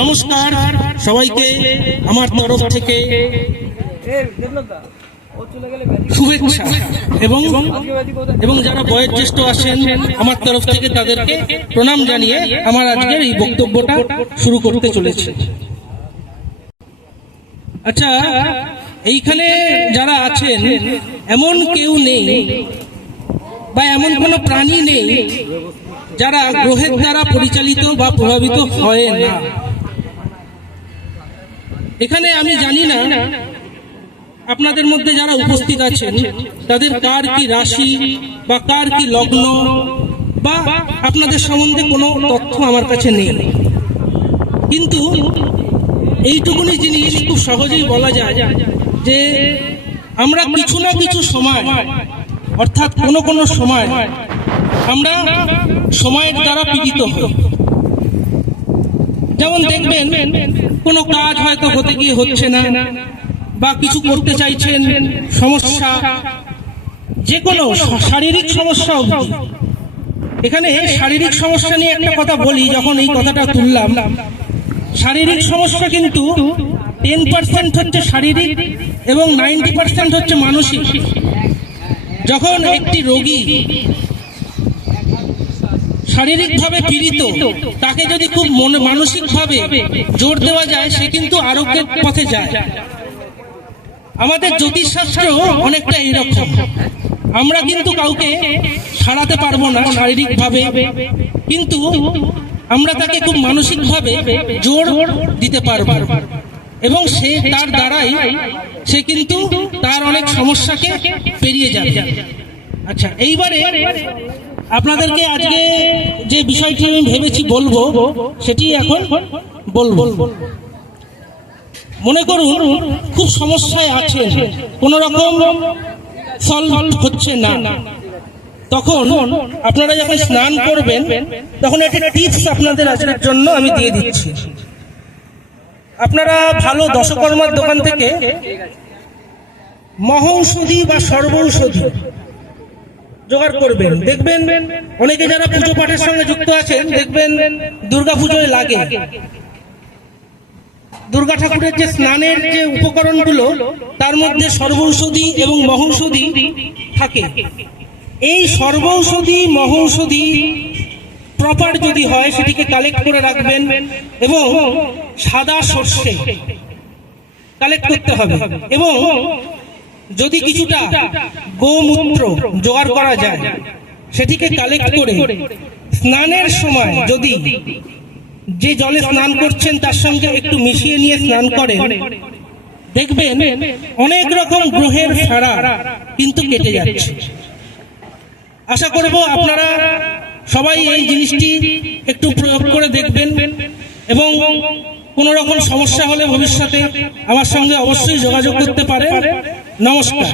নমস্কার সবাইকে আমার তরফ থেকে শুভেচ্ছা এবং এবং যারা বয়োজ্যেষ্ঠ আছেন আমার তরফ থেকে তাদেরকে প্রণাম জানিয়ে আমার আজকের এই বক্তব্যটা শুরু করতে চলেছি। আচ্ছা, এইখানে যারা আছেন এমন কেউ নেই বা এমন কোনো প্রাণী নেই যারা গ্রহের দ্বারা পরিচালিত বা প্রভাবিত হয় না। এখানে আমি জানি না আপনাদের মধ্যে যারা উপস্থিত আছেন তাদের কার কি রাশি বা কার কি লগ্ন বা আপনাদের সম্বন্ধে কোনো তথ্য আমার কাছে নেই, কিন্তু এইটুকুনি জিনিস খুব সহজেই বলা যায় যে আমরা কিছু না কিছু সময়, অর্থাৎ কোনো সময় আমরা সময়ের দ্বারা পীড়িত হই। যেমন দেখবেন কোনো কাজ হয়তো হতে গিয়ে হচ্ছে না বা কিছু করতে চাইছেন, সমস্যা, যে কোনো শারীরিক সমস্যা অবধি। এখানে শারীরিক সমস্যা নিয়ে একটা কথা বলি, যখন এই কথাটা তুললাম, শারীরিক সমস্যা কিন্তু 10% হচ্ছে শারীরিক এবং 90% হচ্ছে মানসিক। যখন একটি রোগী শারীরিকভাবে পীড়িত, তাকে যদি খুব মানসিকভাবে জোর দেওয়া যায়, সে কিন্তু আরোগ্যের পথে যায়। আমাদের জ্যোতিষশাস্ত্র অনেকটা এইরকম। আমরা কিন্তু কাউকে সারাতে পারবো না শারীরিকভাবে, কিন্তু আমরা তাকে খুব মানসিকভাবে জোর দিতে পারবো এবং সে তার দ্বারাই সে কিন্তু তার অনেক সমস্যাকে পেরিয়ে যাবে। আচ্ছা, এইবারে আপনাদেরকে আজকে যে বিষয়টি আমি ভেবেছি বলবো, সেটি এখন বলবো। মনে করুন খুব সমস্যায় আছেন, কোন রকম সলভ হচ্ছে না, তখন আপনারা যখন স্নান করবেন তখন একটা টিপস আপনাদের আজকের জন্য আমি দিয়ে দিচ্ছি। আপনারা ভালো দশকর্মার দোকান থেকে মহৌষধি বা সর্বৌষধি জোগাড় করবেন। দেখবেন অনেকে যারা পুজো পাঠের সঙ্গে যুক্ত আছেন, দেখবেন দুর্গাপুজোয় লাগে দুর্গা ঠাকুরের যে স্নানের যে উপকরণগুলো, তার মধ্যে সর্বৌষধি এবং মহৌষধি থাকে। এই সর্বৌষধি মহৌষধি প্রপার যদি হয়, সেটিকে কালেক্ট করে রাখবেন এবং সাদা সর্ষে কালেক্ট করতে হবে। এবং যদি কিছুটা গোমূত্র জোগাড় করা যায়, সেটিকে কালেক্ট করে স্নানের সময় যদি যে জলে স্নান করছেন তার সঙ্গে একটু মিশিয়ে নিয়ে স্নান করেন, দেখবেন অনেক রকম গ্রহের ফাঁড়া কিন্তু কেটে যাচ্ছে। আশা করব আপনারা সবাই এই জিনিসটি একটু প্রয়োগ করে দেখবেন এবং কোনো রকম সমস্যা হলে ভবিষ্যতে আমার সঙ্গে অবশ্যই যোগাযোগ করতে পারেন। নমস্কার।